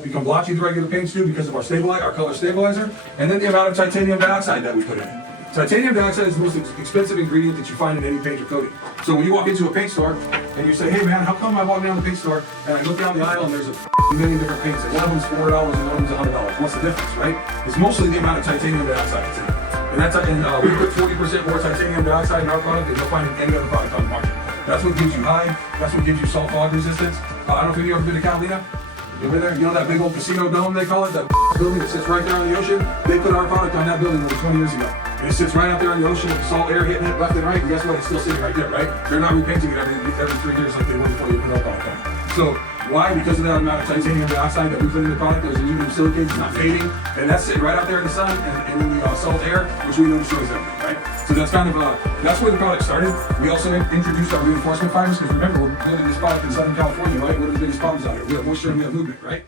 won't become blotchy as regular paints do because of our color stabilizer, and then the amount of titanium dioxide that we put in it. Titanium dioxide is the most expensive ingredient that you find in any paint or coating. So when you walk into a paint store and you say, hey man, how come I walk down the paint store and I look down the aisle and there's a million different paints and one of them's $4 and one of them's $100? What's the difference, right? It's mostly the amount of titanium dioxide that's in it. And we put 40% more titanium dioxide in our product than you'll find in any other product on the market. That's what gives you hide, that's what gives you salt fog resistance. I don't know if you've ever been to Catalina. You ever been there? You know that big old casino dome they call it? That building that sits right there on the ocean? They put our product on that building over 20 years ago. And it sits right out there on the ocean with the salt air hitting it left and right, and guess what? It's still sitting right there, right? They're not repainting it every 3 years like they were before you put it up all the time. So why? Because of that amount of titanium dioxide that we put in the product, those aluminum silicates, it's not fading, and that's sitting right out there in the sun and in the salt air, which we know destroys everything, right? So that's kind of that's where the product started. We also introduced our reinforcement fibers because remember we're building this product in Southern California, right? What are the biggest problems out here? We have moisture and we have movement, right?